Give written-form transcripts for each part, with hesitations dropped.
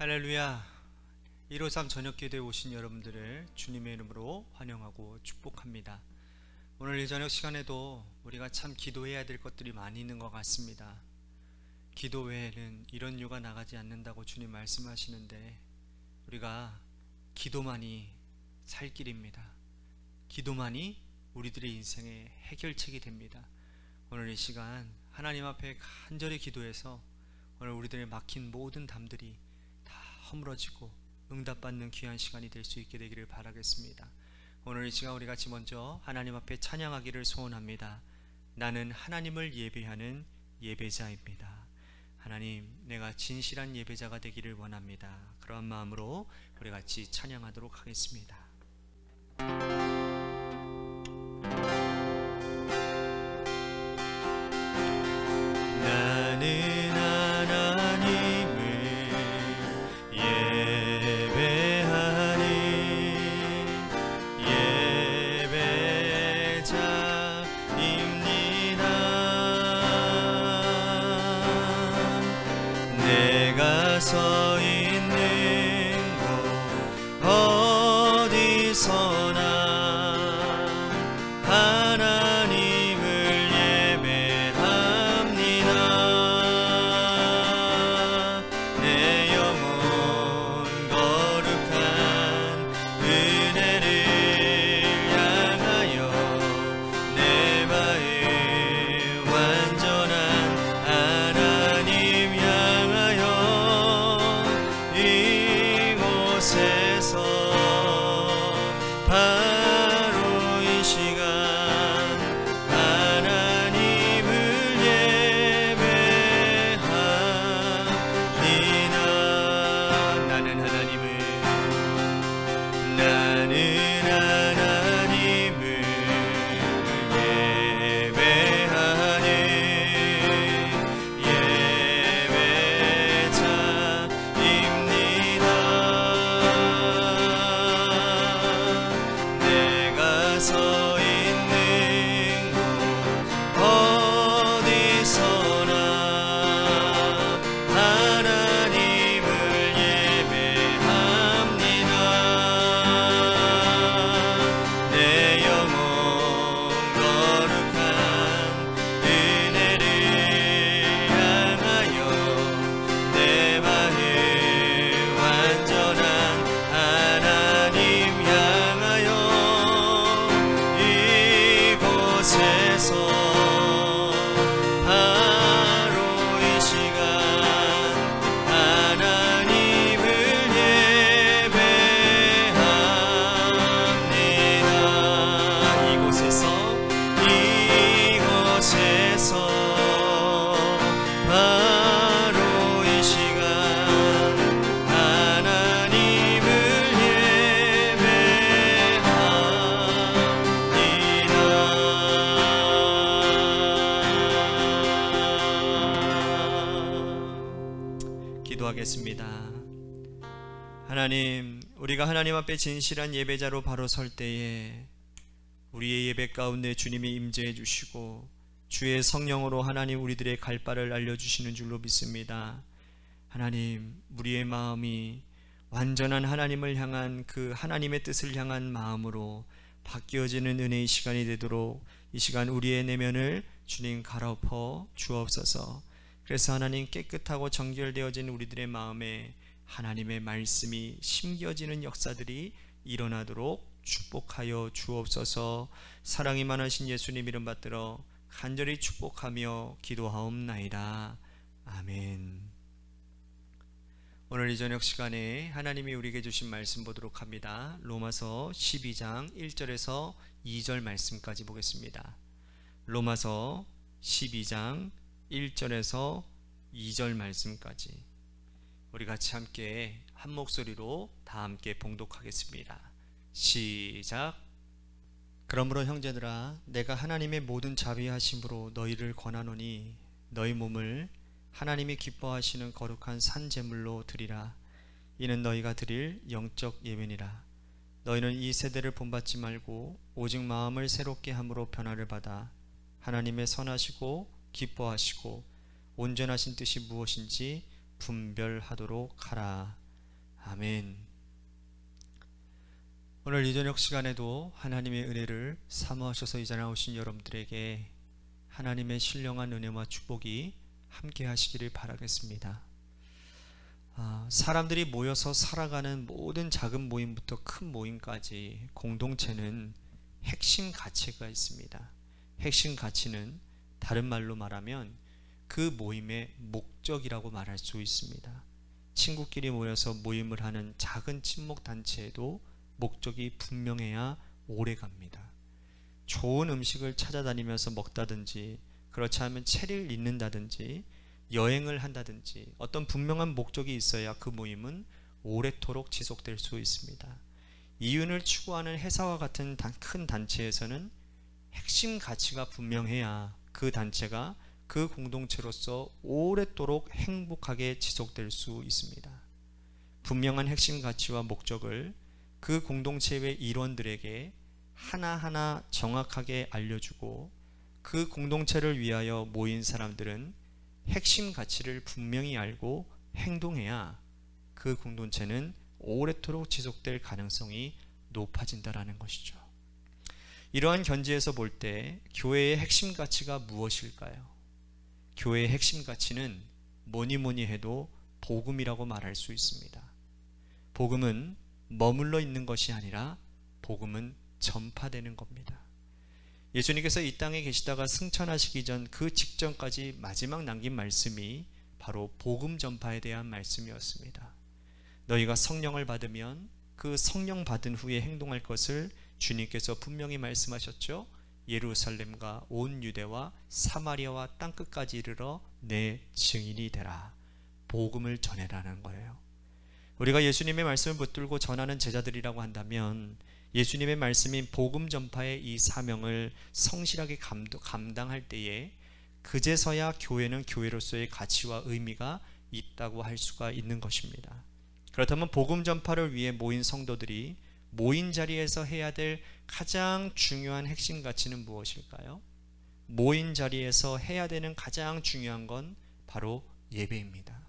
할렐루야. 153 저녁기도에 오신 여러분들을 주님의 이름으로 환영하고 축복합니다. 오늘 이 저녁 시간에도 우리가 참 기도해야 될 것들이 많이 있는 것 같습니다. 기도 외에는 이런 이유가 나가지 않는다고 주님 말씀하시는데, 우리가 기도만이 살 길입니다. 기도만이 우리들의 인생의 해결책이 됩니다. 오늘 이 시간 하나님 앞에 간절히 기도해서 오늘 우리들의 막힌 모든 담들이 다 허물어지고 응답받는 귀한 시간이 될 수 있게 되기를 바라겠습니다. 오늘 이 시간 우리 같이 먼저 하나님 앞에 찬양하기를 소원합니다. 나는 하나님을 예배하는 예배자입니다. 하나님, 내가 진실한 예배자가 되기를 원합니다. 그러한 마음으로 우리 같이 찬양하도록 하겠습니다. 나는 하나님을 예배하는 예배자입니다. 내가 서 있는 곳 어디서나 하나님을 예배합니다. 내 영혼 거룩한 은혜를 향하여 내 마음 완전한 하나님 향하여 이곳에서 바로 이 시간 하나님을 예배합니다. 나는 하나님을 예배하는 예배자입니다. 내가 서 있는 곳 어디서나 하나님을 예배합니다. 내 영혼 거룩한 은혜를 향하여 내 마음 완전한 하나님 향하여 이곳에서 바로 이 시간 하나님을 예배합니다. 이곳에서 바로 이 시간 하나님을 예배합니다. 기도하겠습니다. 하나님, 우리가 하나님 앞에 진실한 예배자로 바로 설 때에 우리의 예배 가운데 주님이 임재해 주시고 주의 성령으로 하나님 우리들의 갈 바를 알려주시는 줄로 믿습니다. 하나님, 우리의 마음이 완전한 하나님을 향한 그 하나님의 뜻을 향한 마음으로 바뀌어지는 은혜의 시간이 되도록 이 시간 우리의 내면을 주님 갈아엎어 주옵소서. 그래서 하나님, 깨끗하고 정결되어진 우리들의 마음에 하나님의 말씀이 심겨지는 역사들이 일어나도록 축복하여 주옵소서. 사랑이 많으신 예수님 이름 받들어 간절히 축복하며 기도하옵나이다. 아멘. 오늘 이 저녁 시간에 하나님이 우리에게 주신 말씀 보도록 합니다. 로마서 12장 1절에서 2절 말씀까지 보겠습니다. 로마서 12장 1절에서 2절 말씀까지 우리 같이 함께 한 목소리로 다 함께 봉독하겠습니다. 시작. 그러므로 형제들아, 내가 하나님의 모든 자비하심으로 너희를 권하노니 너희 몸을 하나님이 기뻐하시는 거룩한 산 제물로 드리라. 이는 너희가 드릴 영적 예배니라. 너희는 이 세대를 본받지 말고 오직 마음을 새롭게 함으로 변화를 받아 하나님의 선하시고 기뻐하시고 온전하신 뜻이 무엇인지 분별하도록 하라. 아멘. 오늘 이 저녁 시간에도 하나님의 은혜를 사모하셔서 이 자리에 오신 여러분들에게 하나님의 신령한 은혜와 축복이 함께 하시기를 바라겠습니다. 사람들이 모여서 살아가는 모든 작은 모임부터 큰 모임까지 공동체는 핵심 가치가 있습니다. 핵심 가치는 다른 말로 말하면 그 모임의 목적이라고 말할 수 있습니다. 친구끼리 모여서 모임을 하는 작은 친목 단체에도 목적이 분명해야 오래 갑니다. 좋은 음식을 찾아다니면서 먹다든지, 그렇지 않으면 책을 읽는다든지, 여행을 한다든지 어떤 분명한 목적이 있어야 그 모임은 오래도록 지속될 수 있습니다. 이윤을 추구하는 회사와 같은 큰 단체에서는 핵심 가치가 분명해야 그 단체가 그 공동체로서 오랫도록 행복하게 지속될 수 있습니다. 분명한 핵심 가치와 목적을 그 공동체의 일원들에게 하나하나 정확하게 알려주고, 그 공동체를 위하여 모인 사람들은 핵심 가치를 분명히 알고 행동해야 그 공동체는 오랫도록 지속될 가능성이 높아진다는 것이죠. 이러한 견지에서 볼 때 교회의 핵심 가치가 무엇일까요? 교회의 핵심 가치는 뭐니 해도 복음이라고 말할 수 있습니다. 복음은 머물러 있는 것이 아니라 복음은 전파되는 겁니다. 예수님께서 이 땅에 계시다가 승천하시기 전 그 직전까지 마지막 남긴 말씀이 바로 복음 전파에 대한 말씀이었습니다. 너희가 성령을 받으면 그 성령 받은 후에 행동할 것을 주님께서 분명히 말씀하셨죠. 예루살렘과 온 유대와 사마리아와 땅끝까지 이르러 내 증인이 되라. 복음을 전해라는 거예요. 우리가 예수님의 말씀을 붙들고 전하는 제자들이라고 한다면 예수님의 말씀인 복음 전파의 이 사명을 성실하게 감당할 때에 그제서야 교회는 교회로서의 가치와 의미가 있다고 할 수가 있는 것입니다. 그렇다면 복음 전파를 위해 모인 성도들이 모인 자리에서 해야 될 가장 중요한 핵심 가치는 무엇일까요? 모인 자리에서 해야 되는 가장 중요한 건 바로 예배입니다.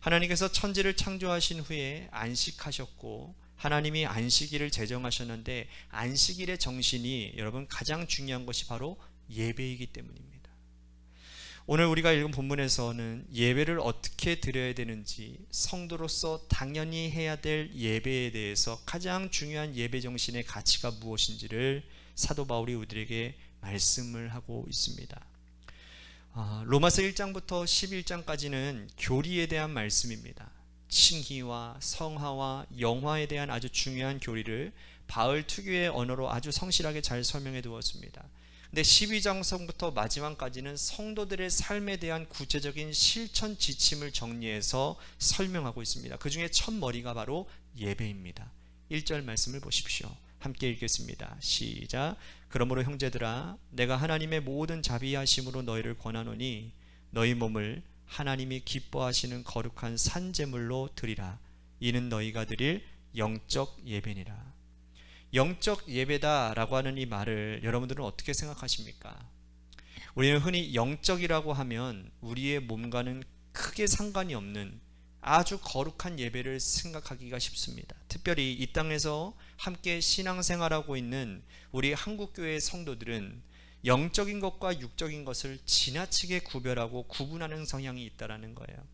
하나님께서 천지를 창조하신 후에 안식하셨고, 하나님이 안식일을 제정하셨는데 안식일의 정신이 여러분 가장 중요한 것이 바로 예배이기 때문입니다. 오늘 우리가 읽은 본문에서는 예배를 어떻게 드려야 되는지, 성도로서 당연히 해야 될 예배에 대해서 가장 중요한 예배 정신의 가치가 무엇인지를 사도 바울이 우리에게 말씀을 하고 있습니다. 로마서 1장부터 11장까지는 교리에 대한 말씀입니다. 칭의와 성화와 영화에 대한 아주 중요한 교리를 바울 특유의 언어로 아주 성실하게 잘 설명해 두었습니다. 근데 12장서부터 마지막까지는 성도들의 삶에 대한 구체적인 실천 지침을 정리해서 설명하고 있습니다. 그 중에 첫 머리가 바로 예배입니다. 1절 말씀을 보십시오. 함께 읽겠습니다. 시작. 그러므로 형제들아, 내가 하나님의 모든 자비하심으로 너희를 권하노니 너희 몸을 하나님이 기뻐하시는 거룩한 산제물로 드리라. 이는 너희가 드릴 영적 예배니라. 영적 예배다라고 하는 이 말을 여러분들은 어떻게 생각하십니까? 우리는 흔히 영적이라고 하면 우리의 몸과는 크게 상관이 없는 아주 거룩한 예배를 생각하기가 쉽습니다. 특별히 이 땅에서 함께 신앙생활하고 있는 우리 한국교회의 성도들은 영적인 것과 육적인 것을 지나치게 구별하고 구분하는 성향이 있다는 거예요.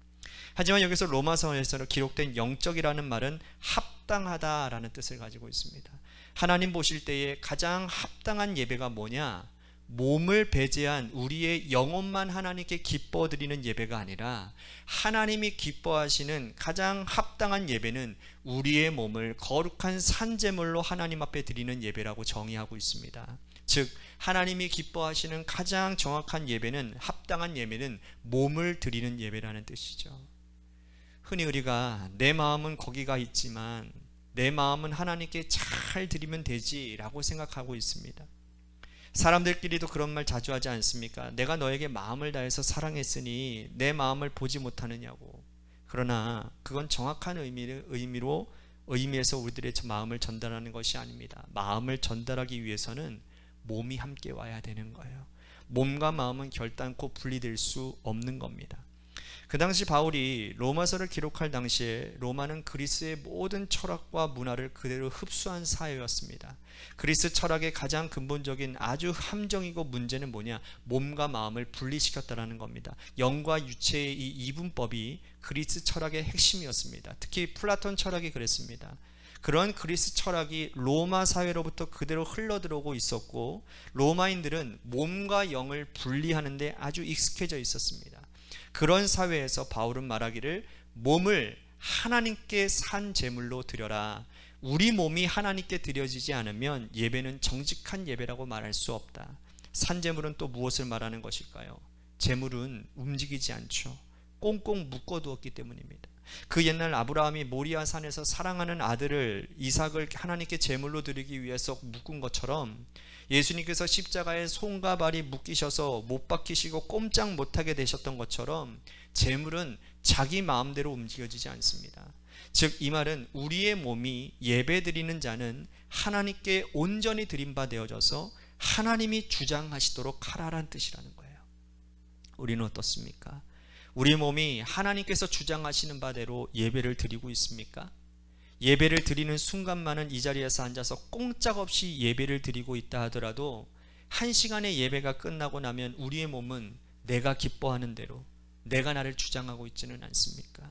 하지만 여기서 로마서에서 기록된 영적이라는 말은 합당하다라는 뜻을 가지고 있습니다. 하나님 보실 때에 가장 합당한 예배가 뭐냐? 몸을 배제한 우리의 영혼만 하나님께 기뻐 드리는 예배가 아니라 하나님이 기뻐하시는 가장 합당한 예배는 우리의 몸을 거룩한 산제물로 하나님 앞에 드리는 예배라고 정의하고 있습니다. 즉 하나님이 기뻐하시는 가장 정확한 예배는, 합당한 예배는 몸을 드리는 예배라는 뜻이죠. 흔히 우리가 내 마음은 거기가 있지만 내 마음은 하나님께 잘 드리면 되지 라고 생각하고 있습니다. 사람들끼리도 그런 말 자주 하지 않습니까? 내가 너에게 마음을 다해서 사랑했으니 내 마음을 보지 못하느냐고. 그러나 그건 정확한 의미에서 우리들의 마음을 전달하는 것이 아닙니다. 마음을 전달하기 위해서는 몸이 함께 와야 되는 거예요. 몸과 마음은 결단코 분리될 수 없는 겁니다. 그 당시 바울이 로마서를 기록할 당시에 로마는 그리스의 모든 철학과 문화를 그대로 흡수한 사회였습니다. 그리스 철학의 가장 근본적인 아주 함정이고 문제는 뭐냐? 몸과 마음을 분리시켰다는 겁니다. 영과 유체의 이 이분법이 그리스 철학의 핵심이었습니다. 특히 플라톤 철학이 그랬습니다. 그런 그리스 철학이 로마 사회로부터 그대로 흘러들어오고 있었고, 로마인들은 몸과 영을 분리하는 데 아주 익숙해져 있었습니다. 그런 사회에서 바울은 말하기를 몸을 하나님께 산 제물로 드려라. 우리 몸이 하나님께 드려지지 않으면 예배는 정직한 예배라고 말할 수 없다. 산 제물은 또 무엇을 말하는 것일까요? 제물은 움직이지 않죠. 꽁꽁 묶어두었기 때문입니다. 그 옛날 아브라함이 모리아 산에서 사랑하는 아들을 이삭을 하나님께 제물로 드리기 위해서 묶은 것처럼, 예수님께서 십자가에 손과 발이 묶이셔서 못 박히시고 꼼짝 못하게 되셨던 것처럼 제물은 자기 마음대로 움직여지지 않습니다. 즉 이 말은 우리의 몸이 예배드리는 자는 하나님께 온전히 드린 바 되어져서 하나님이 주장하시도록 하라란 뜻이라는 거예요. 우리는 어떻습니까? 우리 몸이 하나님께서 주장하시는 바대로 예배를 드리고 있습니까? 예배를 드리는 순간만은 이 자리에서 앉아서 꼼짝없이 예배를 드리고 있다 하더라도 1시간의 예배가 끝나고 나면 우리의 몸은 내가 기뻐하는 대로 내가 나를 주장하고 있지는 않습니까?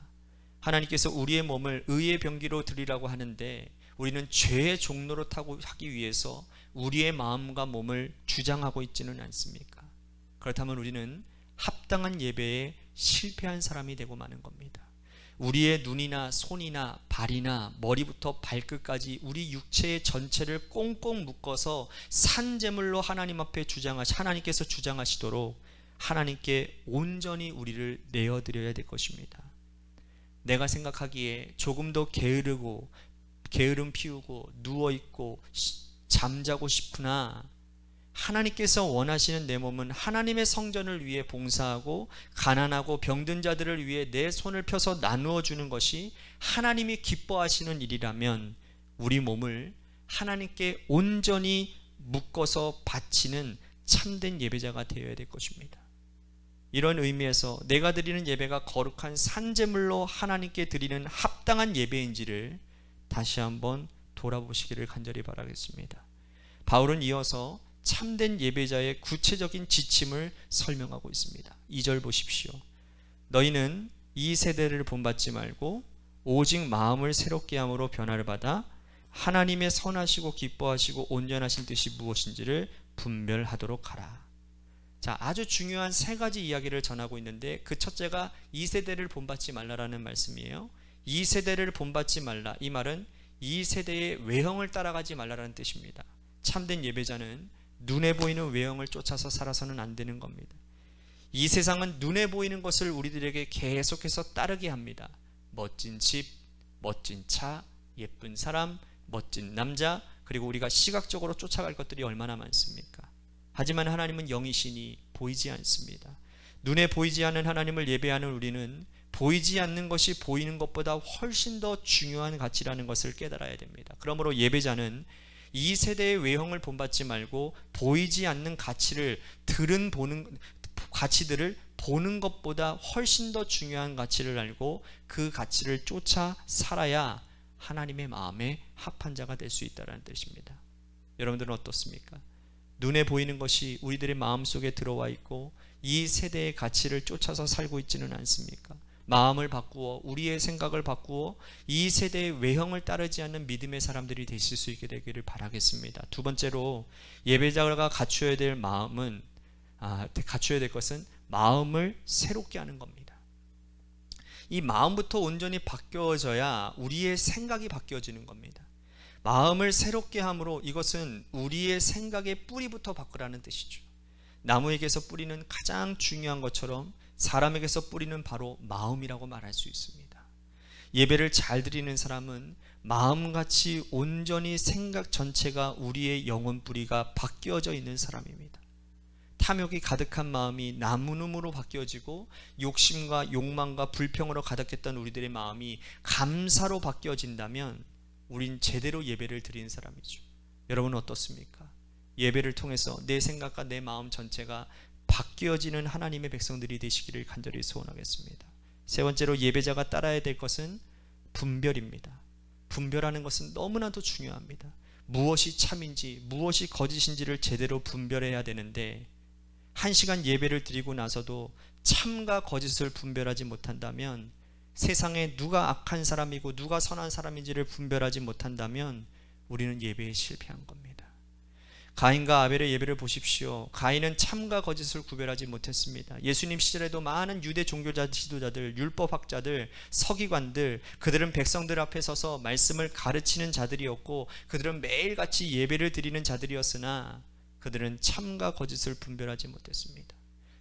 하나님께서 우리의 몸을 의의 병기로 드리라고 하는데 우리는 죄의 종로로 하기 위해서 우리의 마음과 몸을 주장하고 있지는 않습니까? 그렇다면 우리는 합당한 예배에 실패한 사람이 되고 마는 겁니다. 우리의 눈이나 손이나 발이나 머리부터 발끝까지 우리 육체의 전체를 꽁꽁 묶어서 산제물로 하나님 앞에 하나님께서 주장하시도록 하나님께 온전히 우리를 내어드려야 될 것입니다. 내가 생각하기에 조금 더 게으름 피우고 누워있고 잠자고 싶으나 하나님께서 원하시는 내 몸은 하나님의 성전을 위해 봉사하고 가난하고 병든 자들을 위해 내 손을 펴서 나누어 주는 것이 하나님이 기뻐하시는 일이라면 우리 몸을 하나님께 온전히 묶어서 바치는 참된 예배자가 되어야 될 것입니다. 이런 의미에서 내가 드리는 예배가 거룩한 산제물로 하나님께 드리는 합당한 예배인지를 다시 한번 돌아보시기를 간절히 바라겠습니다. 바울은 이어서 참된 예배자의 구체적인 지침을 설명하고 있습니다. 2절 보십시오. 너희는 이 세대를 본받지 말고 오직 마음을 새롭게 함으로 변화를 받아 하나님의 선하시고 기뻐하시고 온전하신 뜻이 무엇인지를 분별하도록 하라. 자, 아주 중요한 3가지 이야기를 전하고 있는데 그 첫째가 이 세대를 본받지 말라라는 말씀이에요. 이 세대를 본받지 말라, 이 말은 이 세대의 외형을 따라가지 말라라는 뜻입니다. 참된 예배자는 눈에 보이는 외형을 쫓아서 살아서는 안 되는 겁니다. 이 세상은 눈에 보이는 것을 우리들에게 계속해서 따르게 합니다. 멋진 집, 멋진 차, 예쁜 사람, 멋진 남자, 그리고 우리가 시각적으로 쫓아갈 것들이 얼마나 많습니까? 하지만 하나님은 영이시니 보이지 않습니다. 눈에 보이지 않는 하나님을 예배하는 우리는 보이지 않는 것이 보이는 것보다 훨씬 더 중요한 가치라는 것을 깨달아야 됩니다. 그러므로 예배자는 이 세대의 외형을 본받지 말고 보이지 않는 가치들을 보는 것보다 훨씬 더 중요한 가치를 알고 그 가치를 쫓아 살아야 하나님의 마음에 합한 자가 될 수 있다는 뜻입니다. 여러분들은 어떻습니까? 눈에 보이는 것이 우리들의 마음속에 들어와 있고 이 세대의 가치를 쫓아서 살고 있지는 않습니까? 마음을 바꾸어 우리의 생각을 바꾸어 이 세대의 외형을 따르지 않는 믿음의 사람들이 되실 수 있게 되기를 바라겠습니다. 두 번째로 예배자가 갖춰야 될 것은 마음을 새롭게 하는 겁니다. 이 마음부터 온전히 바뀌어져야 우리의 생각이 바뀌어지는 겁니다. 마음을 새롭게 함으로 이것은 우리의 생각의 뿌리부터 바꾸라는 뜻이죠. 나무에게서 뿌리는 가장 중요한 것처럼 사람에게서 뿌리는 바로 마음이라고 말할 수 있습니다. 예배를 잘 드리는 사람은 마음같이 온전히 생각 전체가 우리의 영혼 뿌리가 바뀌어져 있는 사람입니다. 탐욕이 가득한 마음이 나무눔으로 바뀌어지고 욕심과 욕망과 불평으로 가득했던 우리들의 마음이 감사로 바뀌어진다면 우린 제대로 예배를 드리는 사람이죠. 여러분은 어떻습니까? 예배를 통해서 내 생각과 내 마음 전체가 바뀌어지는 하나님의 백성들이 되시기를 간절히 소원하겠습니다. 세 번째로 예배자가 따라야 될 것은 분별입니다. 분별하는 것은 너무나도 중요합니다. 무엇이 참인지 무엇이 거짓인지를 제대로 분별해야 되는데, 1시간 예배를 드리고 나서도 참과 거짓을 분별하지 못한다면, 세상에 누가 악한 사람이고 누가 선한 사람인지를 분별하지 못한다면 우리는 예배에 실패한 겁니다. 가인과 아벨의 예배를 보십시오. 가인은 참과 거짓을 구별하지 못했습니다. 예수님 시절에도 많은 유대 종교자 지도자들, 율법학자들, 서기관들, 그들은 백성들 앞에 서서 말씀을 가르치는 자들이었고 그들은 매일같이 예배를 드리는 자들이었으나 그들은 참과 거짓을 분별하지 못했습니다.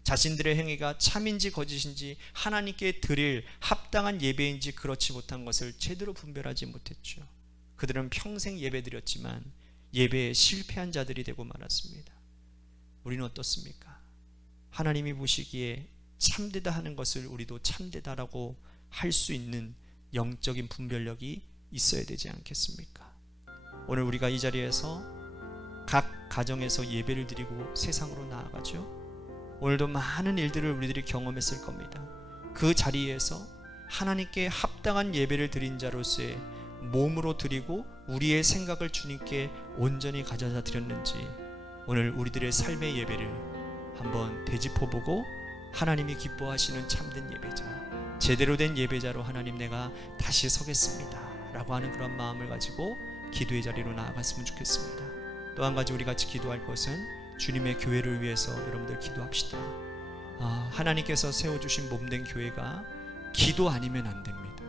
자신들의 행위가 참인지 거짓인지, 하나님께 드릴 합당한 예배인지 그렇지 못한 것을 제대로 분별하지 못했죠. 그들은 평생 예배 드렸지만 예배에 실패한 자들이 되고 말았습니다. 우리는 어떻습니까? 하나님이 보시기에 참되다 하는 것을 우리도 참되다라고 할 수 있는 영적인 분별력이 있어야 되지 않겠습니까? 오늘 우리가 이 자리에서 각 가정에서 예배를 드리고 세상으로 나아가죠. 오늘도 많은 일들을 우리들이 경험했을 겁니다. 그 자리에서 하나님께 합당한 예배를 드린 자로서의 몸으로 드리고 우리의 생각을 주님께 온전히 가져다 드렸는지, 오늘 우리들의 삶의 예배를 한번 되짚어보고 하나님이 기뻐하시는 참된 예배자, 제대로 된 예배자로 하나님 내가 다시 서겠습니다 라고 하는 그런 마음을 가지고 기도의 자리로 나아갔으면 좋겠습니다. 또 한 가지 우리 같이 기도할 것은 주님의 교회를 위해서 여러분들 기도합시다. 하나님께서 세워주신 몸된 교회가 기도 아니면 안 됩니다.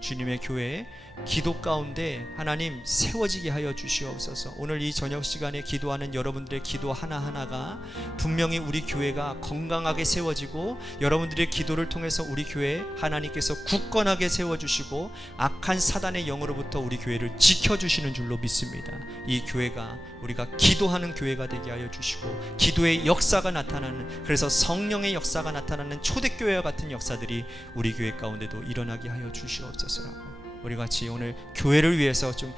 주님의 교회에 기도 가운데 하나님 세워지게 하여 주시옵소서. 오늘 이 저녁 시간에 기도하는 여러분들의 기도 하나하나가 분명히 우리 교회가 건강하게 세워지고, 여러분들의 기도를 통해서 우리 교회 하나님께서 굳건하게 세워주시고 악한 사단의 영으로부터 우리 교회를 지켜주시는 줄로 믿습니다. 이 교회가 우리가 기도하는 교회가 되게 하여 주시고, 기도의 역사가 나타나는, 그래서 성령의 역사가 나타나는 초대교회와 같은 역사들이 우리 교회 가운데도 일어나게 하여 주시옵소서라고 우리 같이 오늘 교회를 위해서 좀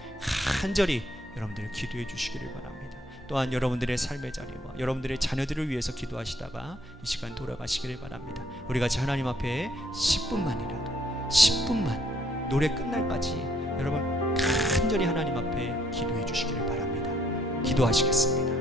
간절히 여러분들 기도해 주시기를 바랍니다. 또한 여러분들의 삶의 자리와 여러분들의 자녀들을 위해서 기도하시다가 이 시간 돌아가시기를 바랍니다. 우리 같이 하나님 앞에 10분만이라도 10분만 노래 끝날까지 여러분 간절히 하나님 앞에 기도해 주시기를 바랍니다. 기도하시겠습니다.